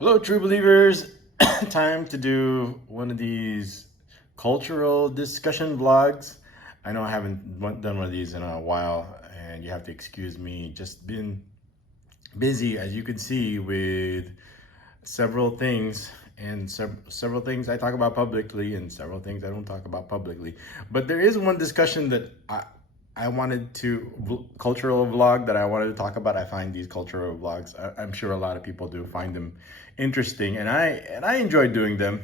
Hello, true believers. Time to do one of these cultural discussion vlogs. I know I haven't done one of these in a while, and you have to excuse me. Just been busy, as you can see, with several things, and several things I talk about publicly, and several things I don't talk about publicly. But there is one discussion that I wanted to cultural vlog that I wanted to talk about. I find these cultural vlogs, I'm sure a lot of people do find them interesting, and I enjoy doing them.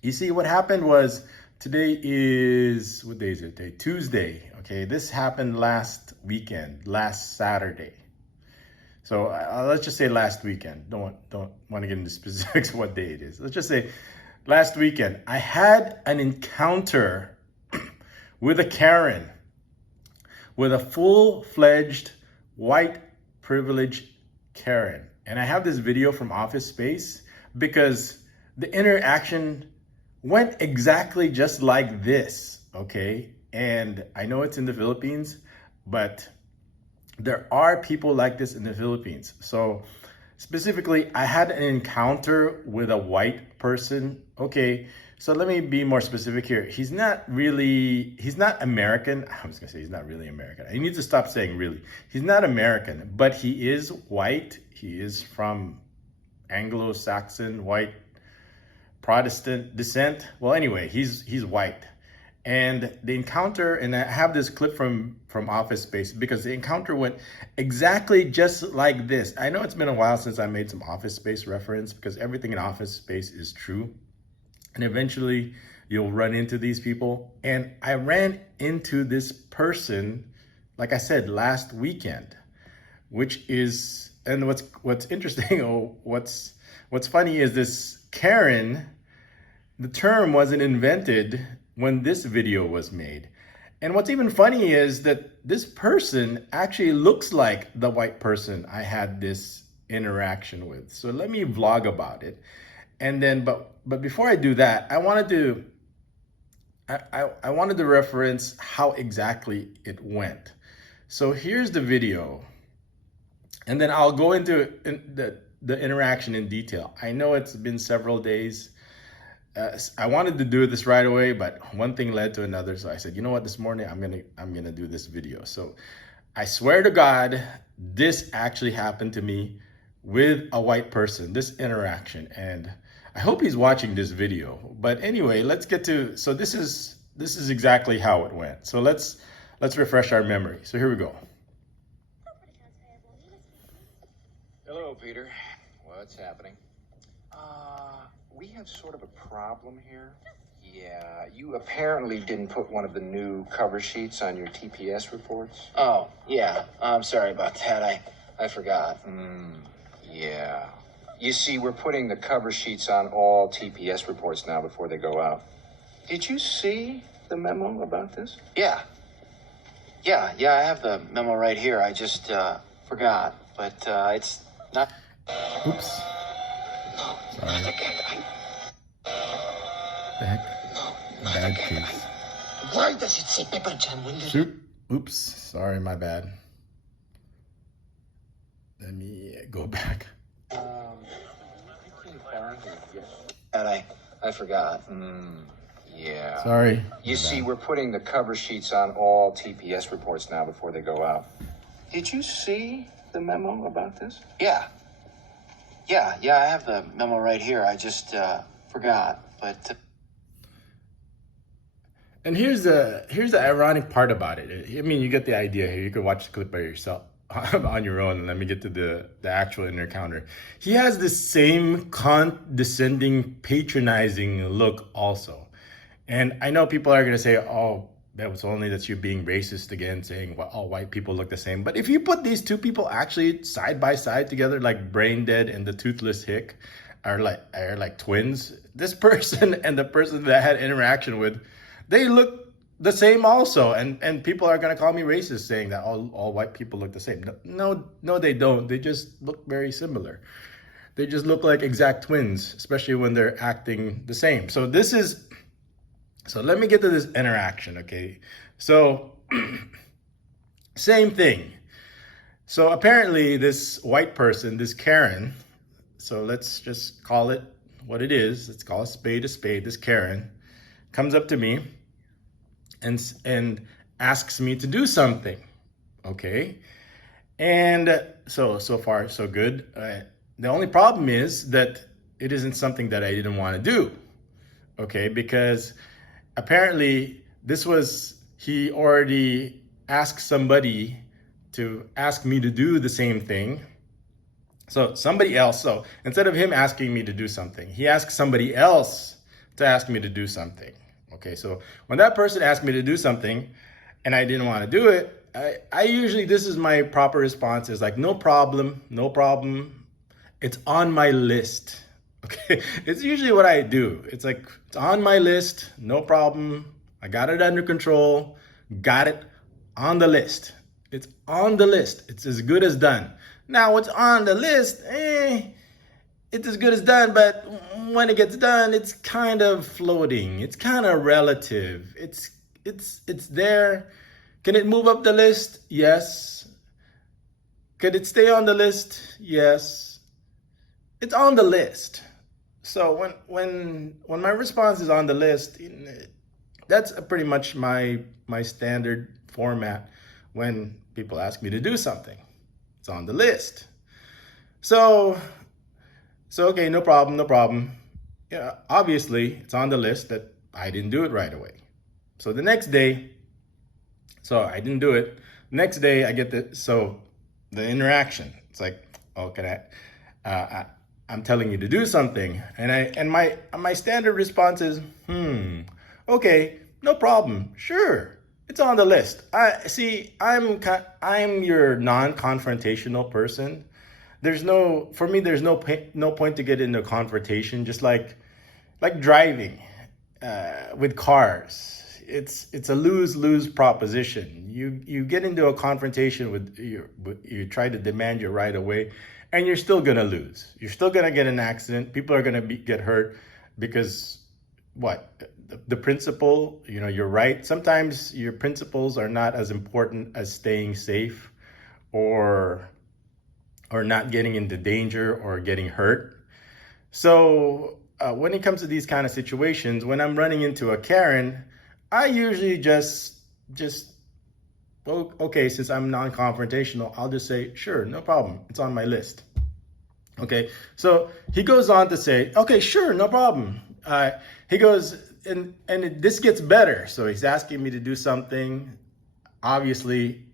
You see, what happened was, today is, what day is it? Today, Tuesday. Okay, this happened last weekend, last Saturday. So let's just say last weekend. Don't want to get into specifics of what day it is. Let's just say last weekend. I had an encounter with a Karen, with a full-fledged white privileged Karen. And I have this video from Office Space because the interaction went exactly just like this, okay? And I know it's in the Philippines, but there are people like this in the Philippines. So specifically, I had an encounter with a white person. Okay, so let me be more specific here. He's not American. I was gonna say he's not really American. I need to stop saying really. He's not American, but he is white. He is from Anglo-Saxon, white, Protestant descent. Well, anyway, he's white. And the encounter, and I have this clip from Office Space, because the encounter went exactly just like this. I know it's been a while since I made some Office Space reference, because everything in Office Space is true. And eventually you'll run into these people. And I ran into this person, like I said, last weekend, which is, and what's interesting, or what's funny is this Karen, the term wasn't invented when this video was made. And what's even funny is that this person actually looks like the white person I had this interaction with. So let me vlog about it. And then, but before I do that, I wanted to reference how exactly it went. So here's the video, and then I'll go into the interaction in detail. I know it's been several days. I wanted to do this right away, but one thing led to another. So I said, you know what, this morning I'm gonna do this video. So I swear to God, this actually happened to me with a white person, this interaction. And I hope he's watching this video. But anyway, let's get to, so this is exactly how it went. So let's refresh our memory. So here we go. Hello, Peter. What's happening? We have sort of a problem here. Yeah, you apparently didn't put one of the new cover sheets on your TPS reports. Oh, yeah. I'm sorry about that. I forgot. Yeah. You see, we're putting the cover sheets on all TPS reports now before they go out. Did you see the memo about this? Yeah. Yeah, I have the memo right here. I just forgot. But it's not... Oops. Sorry. The heck? Bad case. Why does it say Pepper Jam when Shoot. Oops. Sorry, my bad. Let me go back. I forgot. Yeah. Sorry. You see, we're putting the cover sheets on all TPS reports now before they go out. Did you see the memo about this? Yeah. Yeah, I have the memo right here. I just forgot. But... And here's the ironic part about it. I mean, you get the idea here. You could watch the clip by yourself on your own, and let me get to the actual encounter. He has the same condescending, patronizing look also. And I know people are gonna say, oh, that was only that you being racist again, saying, well, all white people look the same. But if you put these two people actually side by side together, like Brain Dead and the Toothless Hick are like twins, this person and the person that I had interaction with, they look the same also. And people are gonna call me racist, saying that all white people look the same. No, they don't. They just look very similar. They just look like exact twins, especially when they're acting the same. So let me get to this interaction, okay? So, same thing. So apparently this white person, this Karen, So let's just call it what it is. Let's call a spade a spade. This Karen comes up to me and asks me to do something. Okay. And so far, so good. The only problem is that it isn't something that I didn't want to do. Okay. Because apparently he already asked somebody to ask me to do the same thing. So somebody else, so instead of him asking me to do something, he asked somebody else to ask me to do something. Okay, so when that person asked me to do something and I didn't want to do it, I usually, this is my proper response, is like, no problem, no problem. It's on my list. Okay, it's usually what I do. It's like, it's on my list, no problem. I got it under control, got it on the list. It's on the list. It's as good as done. Now, what's on the list, it's as good as done, but when it gets done, it's kind of floating. It's kind of relative. It's there. Can it move up the list? Yes. Could it stay on the list? Yes. It's on the list. So when my response is on the list, that's pretty much my standard format when people ask me to do something. It's on the list. So okay, no problem, no problem. Yeah, obviously it's on the list that I didn't do it right away. So the next day, so I didn't do it. Next day I get the interaction. It's like, oh, I'm telling you to do something, and my standard response is, okay, no problem, sure. It's on the list. I'm your non-confrontational person. There's no point to get into a confrontation. Just like driving with cars, it's a lose-lose proposition. You get into a confrontation you try to demand your right away, and you're still gonna lose. You're still gonna get an accident. People are gonna get hurt because what? The principle, you're right. Sometimes your principles are not as important as staying safe or not getting into danger or getting hurt. So when it comes to these kind of situations, when I'm running into a Karen, I usually just okay, since I'm non-confrontational, I'll just say, sure, no problem. It's on my list. Okay, so he goes on to say, okay, sure, no problem. He goes, and this gets better. So he's asking me to do something. Obviously,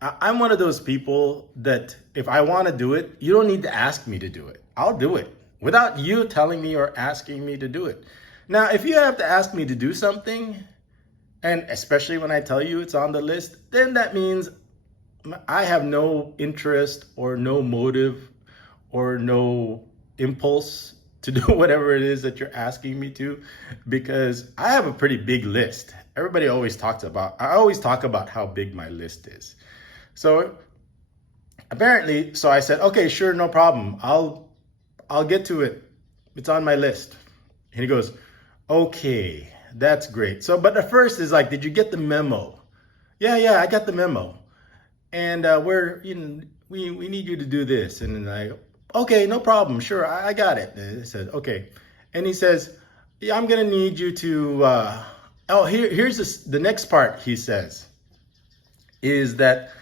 I'm one of those people that if I want to do it, you don't need to ask me to do it. I'll do it without you telling me or asking me to do it. Now, if you have to ask me to do something, and especially when I tell you it's on the list, then that means I have no interest or no motive or no impulse to do whatever it is that you're asking me to, because I have a pretty big list. I always talk about how big my list is. So apparently, I said, okay, sure, no problem. I'll get to it. It's on my list. And he goes, okay, that's great. So, but the first is like, did you get the memo? Yeah, I got the memo. And we need you to do this. And then I go, okay, no problem. Sure, I got it. And I said, okay. And he says, yeah, I'm going to need you to, here's the next part, he says, is that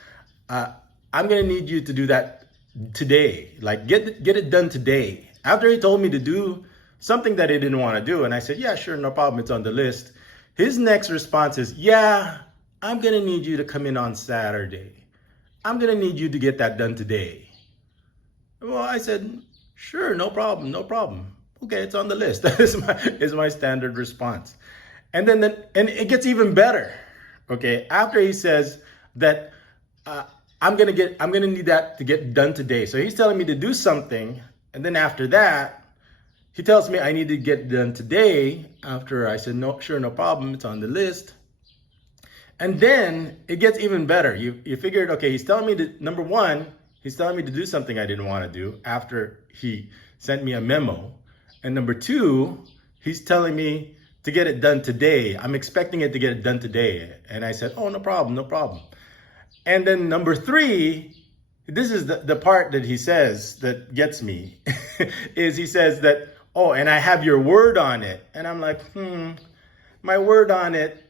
I'm going to need you to do that today. Like, get it done today. After he told me to do something that he didn't want to do. And I said, yeah, sure, no problem. It's on the list. His next response is, yeah, I'm going to need you to come in on Saturday. I'm going to need you to get that done today. Well, I said, sure, no problem. Okay, it's on the list. That is my standard response. And then it gets even better. Okay, after he says that I'm gonna need that to get done today. So he's telling me to do something, and then after that, he tells me I need to get done today. After I said, no, sure, no problem. It's on the list. And then it gets even better. You figured, okay, he's telling me number one, he's telling me to do something I didn't want to do after he sent me a memo. And number two, he's telling me to get it done today. I'm expecting it to get it done today. And I said, oh, no problem. And then number three, this is the part that he says that gets me. is he says that, oh, and I have your word on it. And I'm like, my word on it,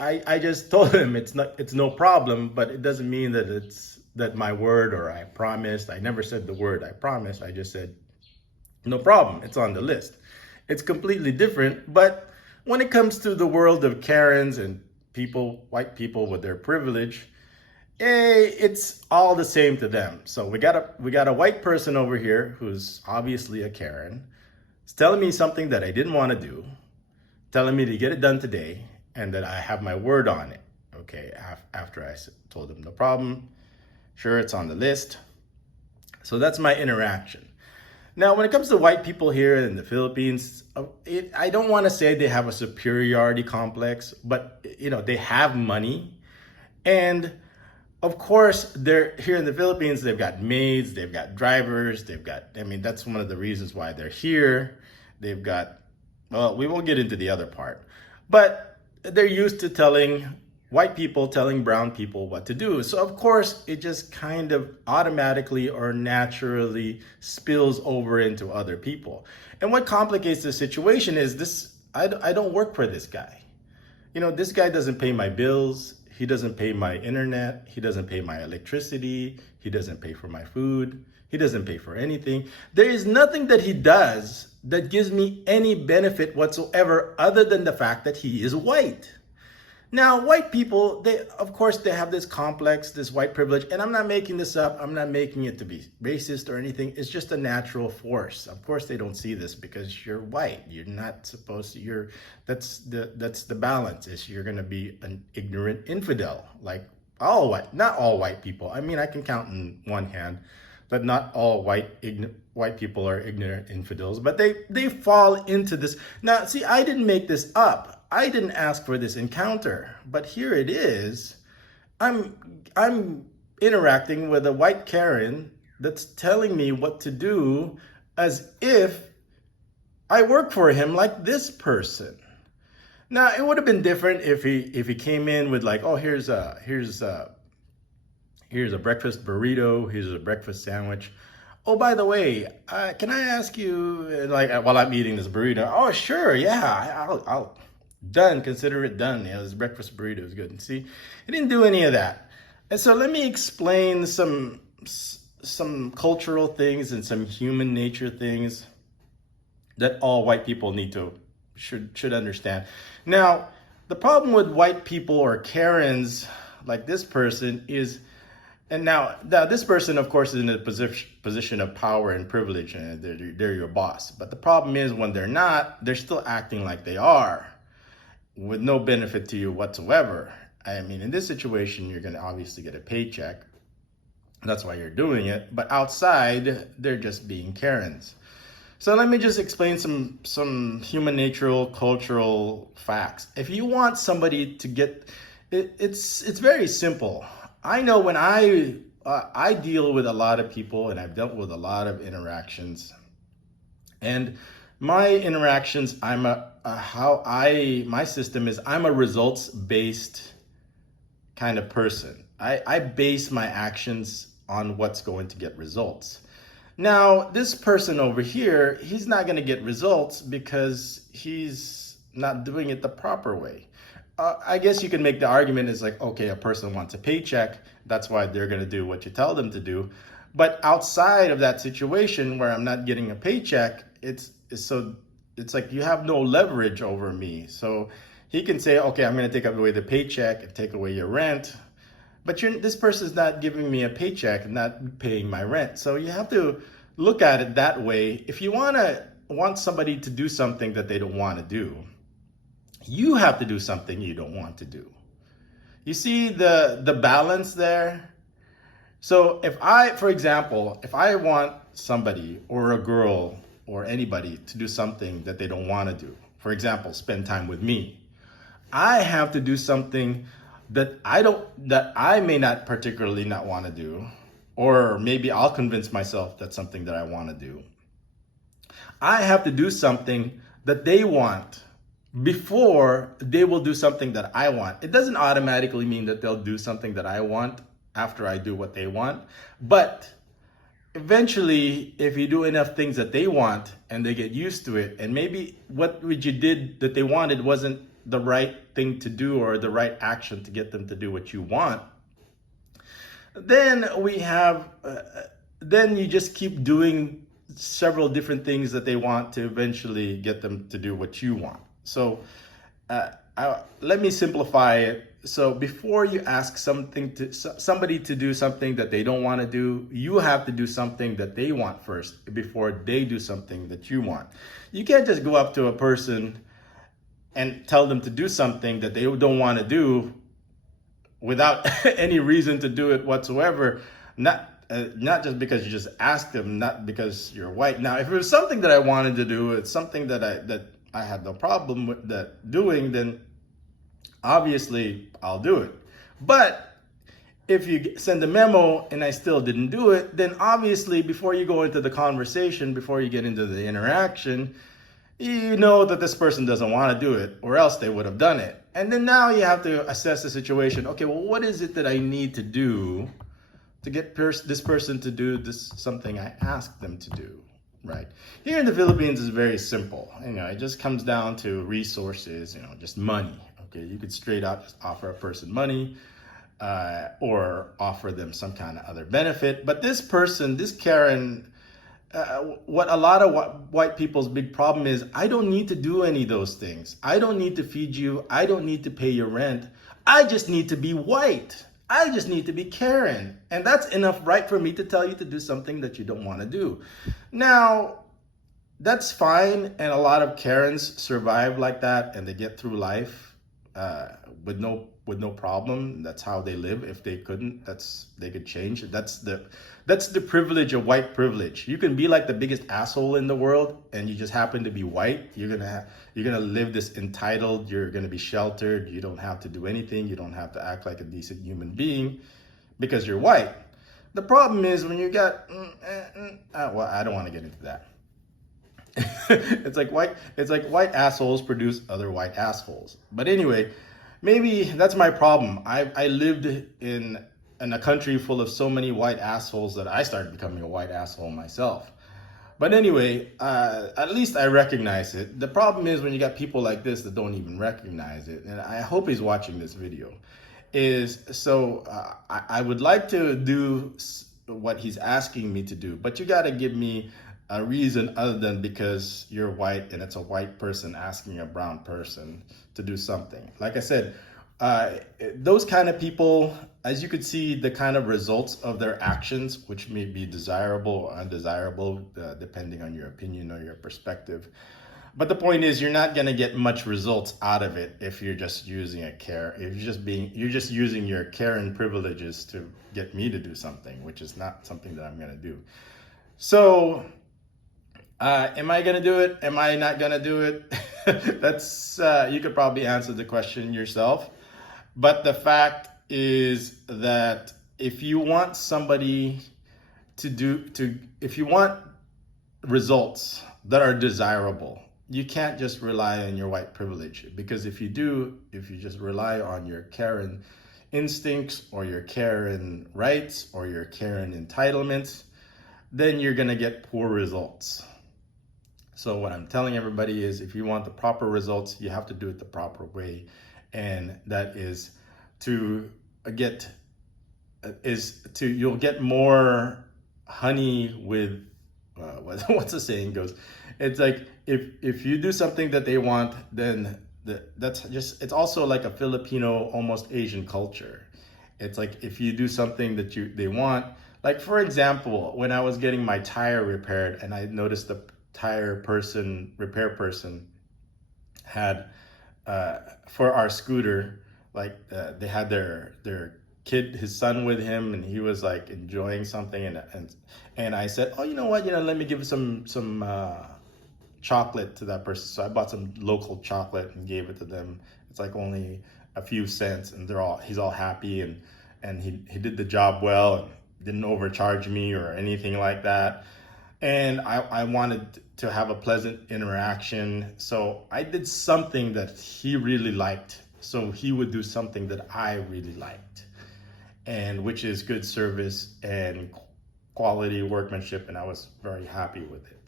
I just told him it's no problem, but it doesn't mean that it's that my word or I promised. I never said the word I promised. I just said, no problem, it's on the list. It's completely different, but when it comes to the world of Karens and people, white people with their privilege, it's all the same to them. So we got a white person over here who's obviously a Karen. It's telling me something that I didn't want to do, telling me to get it done today, and that I have my word on it. Okay, after I told him no problem, sure, it's on the list. So that's my interaction. Now, when it comes to white people here in the Philippines, I don't want to say they have a superiority complex, but they have money, and of course, they're here in the Philippines. They've got maids, they've got drivers, that's one of the reasons why they're here. They've got, well, we won't get into the other part, but they're used to telling white people, telling brown people what to do. So of course, it just kind of automatically or naturally spills over into other people. And what complicates the situation is this: I don't work for this guy. This guy doesn't pay my bills. He doesn't pay my internet. He doesn't pay my electricity. He doesn't pay for my food. He doesn't pay for anything. There is nothing that he does that gives me any benefit whatsoever other than the fact that he is white. Now, white people, of course, they have this complex, this white privilege, and I'm not making this up. I'm not making it to be racist or anything. It's just a natural force. Of course, they don't see this because you're white. You're not supposed to. That's the balance. Is you're going to be an ignorant infidel, like not all white people. I mean, I can count in one hand that not all white people are ignorant infidels, but they fall into this. Now, see, I didn't make this up. I didn't ask for this encounter, but here it is. I'm interacting with a white Karen that's telling me what to do as if I work for him, like this person. Now, it would have been different if he came in with like, oh, here's a breakfast burrito, here's a breakfast sandwich. Oh, by the way, can I ask you, like, while I'm eating this burrito? Oh, sure, yeah, I'll done, consider it done. This breakfast burrito is good. And see, he didn't do any of that. And so let me explain some cultural things and some human nature things that all white people should understand. Now, the problem with white people or Karens like this person is, and now this person, of course, is in a position of power and privilege, and they're your boss. But the problem is when they're not, they're still acting like they are, with no benefit to you whatsoever. I mean, in this situation, you're going to obviously get a paycheck. That's why you're doing it. But outside, they're just being Karens. So let me just explain some human natural, cultural facts. If you want somebody to get, it's very simple. I know when I deal with a lot of people, and I've dealt with a lot of interactions, and my interactions, my system is I'm a results-based kind of person. I base my actions on what's going to get results. Now, this person over here, he's not going to get results because he's not doing it the proper way. I guess you can make the argument is like, okay, a person wants a paycheck. That's why they're going to do what you tell them to do. But outside of that situation where I'm not getting a paycheck, it's like you have no leverage over me. So he can say, okay, I'm going to take away the paycheck and take away your rent. But this person's not giving me a paycheck and not paying my rent. So you have to look at it that way. If you want somebody to do something that they don't want to do, you have to do something you don't want to do. You see the balance there? So for example, if I want somebody or a girl or anybody to do something that they don't want to do, for example, spend time with me, I have to do something that I may not particularly not want to do, or maybe I'll convince myself that's something that I want to do. I have to do something that they want before they will do something that I want. It doesn't automatically mean that they'll do something that I want after I do what they want, but eventually, if you do enough things that they want and they get used to it, and maybe what you did that they wanted wasn't the right thing to do or the right action to get them to do what you want, then then you just keep doing several different things that they want to eventually get them to do what you want. So let me simplify it. So before you ask somebody to do something that they don't want to do, you have to do something that they want first before they do something that you want. You can't just go up to a person and tell them to do something that they don't want to do without any reason to do it whatsoever. Not just because you just asked them, not because you're white. Now, if it was something that I wanted to do, it's something that I had no problem with that doing, then obviously I'll do it. But if you send a memo and I still didn't do it, then obviously before you go into the conversation, before you get into the interaction, you know that this person doesn't want to do it, or else they would have done it. And then now you have to assess the situation. Okay, well, what is it that I need to do to get this person to do something I asked them to do, right? Here in the Philippines, it's very simple. It just comes down to resources, just money. Okay, you could straight out just offer a person money or offer them some kind of other benefit. But this person, this Karen, what a lot of white people's big problem is, I don't need to do any of those things. I don't need to feed you. I don't need to pay your rent. I just need to be white. I just need to be Karen. And that's enough right for me to tell you to do something that you don't want to do. Now, that's fine. And a lot of Karens survive like that and they get through life with no problem. That's how they live. If they couldn't, they could change. That's the privilege of white privilege. You can be like the biggest asshole in the world, and you just happen to be white. You're gonna live this entitled. You're gonna be sheltered. You don't have to do anything. You don't have to act like a decent human being because you're white. The problem is when you got well, I don't want to get into that. It's like white assholes produce other white assholes. But anyway, maybe that's my problem. I lived in a country full of so many white assholes that I started becoming a white asshole myself. But anyway, at least I recognize it. The problem is when you got people like this that don't even recognize it, and I hope he's watching this video, I would like to do what he's asking me to do, but you got to give me a reason other than because you're white and it's a white person asking a brown person to do something. Like I said, those kind of people, as you could see, the kind of results of their actions, which may be desirable or undesirable, depending on your opinion or your perspective. But the point is, you're not going to get much results out of it if you're just using you're just using your Karen privileges to get me to do something, which is not something that I'm going to do. So, am I going to do it? Am I not going to do it? That's, you could probably answer the question yourself. But the fact is that if you want somebody if you want results that are desirable, you can't just rely on your white privilege. Because if you just rely on your Karen instincts or your Karen rights or your Karen entitlements, then you're going to get poor results. So what I'm telling everybody is, if you want the proper results, you have to do it the proper way. And that is you'll get more honey with, what's the saying goes? It's like, if you do something that they want, then it's also like a Filipino, almost Asian culture. It's like, if you do something that they want, like for example, when I was getting my tire repaired and I noticed the repair person had, for our scooter, like they had their kid, his son with him, and he was like enjoying something, and I said, oh, you know what, let me give some chocolate to that person. So I bought some local chocolate and gave it to them. It's like only a few cents, and he's all happy, and he did the job well and didn't overcharge me or anything like that. And I wanted to have a pleasant interaction. So I did something that he really liked. So he would do something that I really liked, and which is good service and quality workmanship, and I was very happy with it.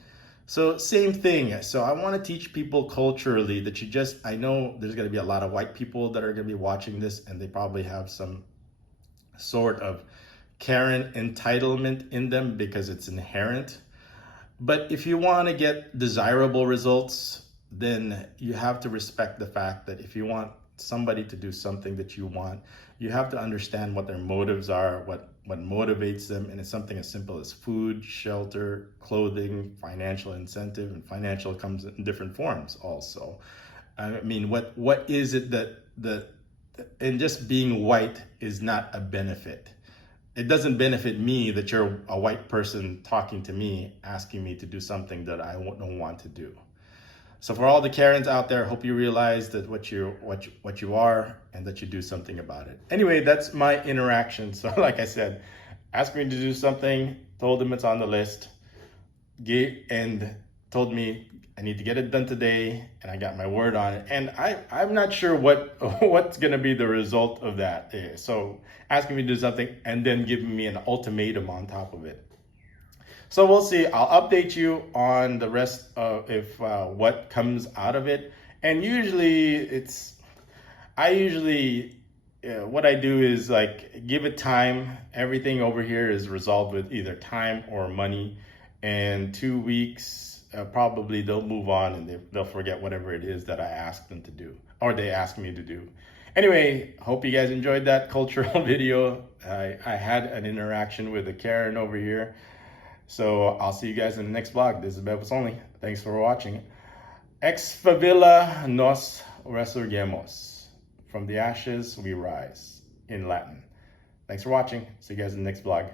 So same thing. So I want to teach people culturally that I know there's going to be a lot of white people that are going to be watching this, and they probably have some sort of Karen entitlement in them because it's inherent. But if you want to get desirable results, then you have to respect the fact that if you want somebody to do something that you want, you have to understand what their motives are, what motivates them. And it's something as simple as food, shelter, clothing, financial incentive, and financial comes in different forms also. I mean, what is it that and just being white is not a benefit. It doesn't benefit me that you're a white person talking to me, asking me to do something that I don't want to do. So for all the Karens out there, hope you realize that what you are and that you do something about it. Anyway, that's my interaction. So like I said, asked me to do something, told them it's on the list, and told me I need to get it done today, and I got my word on it. And I'm not sure what's gonna be the result of that. So asking me to do something and then giving me an ultimatum on top of it. So we'll see. I'll update you on the rest of what comes out of it. And usually what I do is like give it time. Everything over here is resolved with either time or money. And 2 weeks, probably they'll move on and they'll forget whatever it is that I asked them to do, or they asked me to do. Anyway, hope you guys enjoyed that cultural video. I had an interaction with a Karen over here. So I'll see you guys in the next vlog. This is Bebos Only. Thanks for watching. Ex favilla nos resurgemos. From the ashes we rise, in Latin. Thanks for watching. See you guys in the next vlog.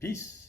Peace.